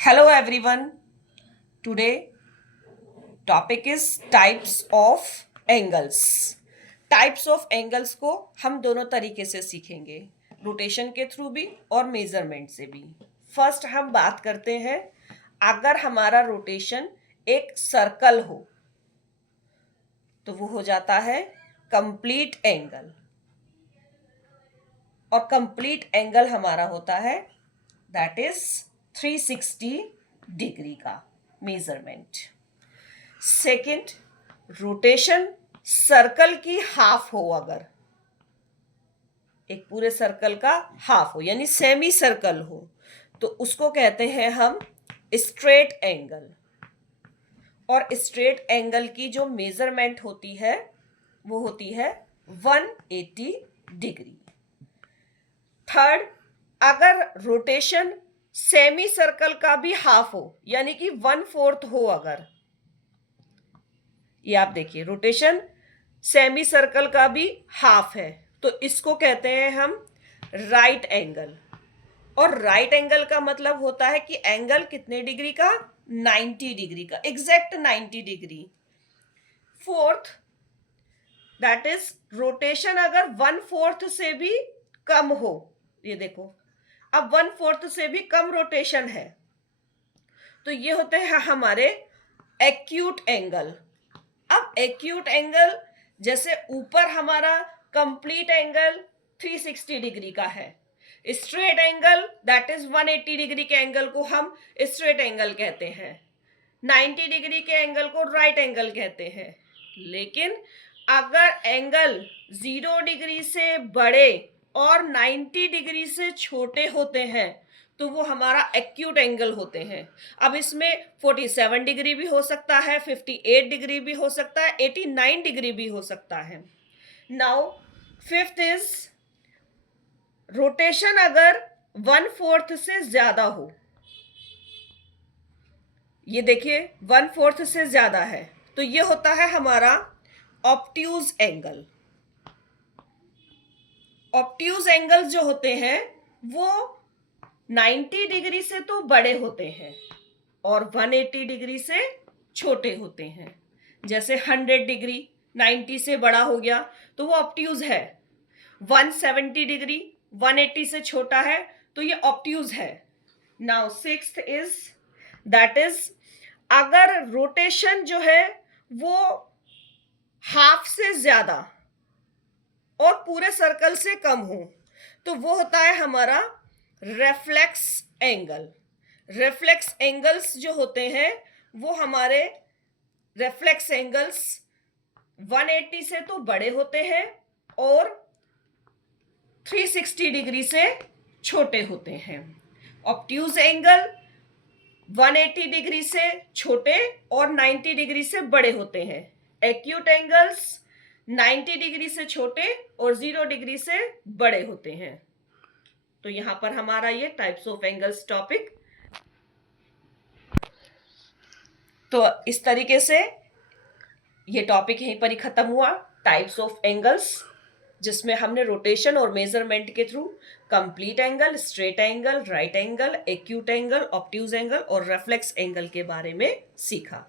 Hello everyone. Today topic is types of angles. Types of angles को हम दोनों तरीके से सीखेंगे, रोटेशन के थ्रू भी और मेजरमेंट से भी। फर्स्ट हम बात करते हैं, अगर हमारा रोटेशन एक सर्कल हो तो वो हो जाता है कंप्लीट एंगल, और कंप्लीट एंगल हमारा होता है दैट इज 360 डिग्री का मेजरमेंट। सेकंड, रोटेशन सर्कल की हाफ हो, अगर एक पूरे सर्कल का हाफ हो यानी सेमी सर्कल हो तो उसको कहते हैं हम स्ट्रेट एंगल, और स्ट्रेट एंगल की जो मेजरमेंट होती है वो होती है 180 डिग्री। थर्ड, अगर रोटेशन सेमी सर्कल का भी हाफ हो यानी कि 1/4 हो, अगर ये आप देखिए रोटेशन सेमी सर्कल का भी हाफ है तो इसको कहते हैं हम राइट एंगल। और राइट एंगल का मतलब होता है कि एंगल कितने डिग्री का, 90 डिग्री का, exact 90 degree. Fourth, that is rotation अगर 1/4 से भी कम हो, ये देखो अब 1/4 से भी कम रोटेशन है तो ये होते हैं हमारे एक्यूट एंगल। अब एक्यूट एंगल, जैसे ऊपर हमारा कंप्लीट एंगल 360 डिग्री का है, straight angle that is 180 degree के एंगल को हम स्ट्रेट एंगल कहते हैं, 90 डिग्री के एंगल को राइट एंगल कहते हैं। लेकिन अगर एंगल 0 डिग्री से बड़े और 90 डिग्री से छोटे होते हैं तो वो हमारा एक्यूट एंगल होते हैं। अब इसमें 47 डिग्री भी हो सकता है, 58 डिग्री भी हो सकता है, 89 डिग्री भी हो सकता है। नाउ फिफ्थ इज रोटेशन अगर 1/4 से ज्यादा हो, ये देखिए 1/4 से ज्यादा है तो ये होता है हमारा ऑब्ट्यूज एंगल। ऑब्ट्यूज एंगल जो होते हैं वो 90 डिग्री से तो बड़े होते हैं और 180 डिग्री से छोटे होते हैं। जैसे 100 डिग्री 90 से बड़ा हो गया तो वो ऑब्ट्यूज है, 170 डिग्री 180 से छोटा है तो ये ऑब्ट्यूज है। Now sixth is that is अगर रोटेशन जो है वो हाफ से ज्यादा और पूरे सर्कल से कम हो तो वो होता है हमारा रेफ्लेक्स एंगल। रेफ्लेक्स एंगल्स जो होते हैं वो हमारे रेफ्लेक्स एंगल्स 180 से तो बड़े होते हैं और 360 डिग्री से छोटे होते हैं। ऑब्ट्यूज एंगल 180 डिग्री से छोटे और 90 डिग्री से बड़े होते हैं। एक्यूट एंगल्स 90 डिग्री से छोटे और 0 डिग्री से बड़े होते हैं। तो यहां पर हमारा ये टाइप्स ऑफ एंगल्स टॉपिक, तो इस तरीके से ये टॉपिक यहीं पर ही खत्म हुआ, टाइप्स ऑफ एंगल्स, जिसमें हमने रोटेशन और मेजरमेंट के through complete angle, straight angle, right angle, acute angle, obtuse angle और रेफ्लेक्स एंगल के बारे में सीखा।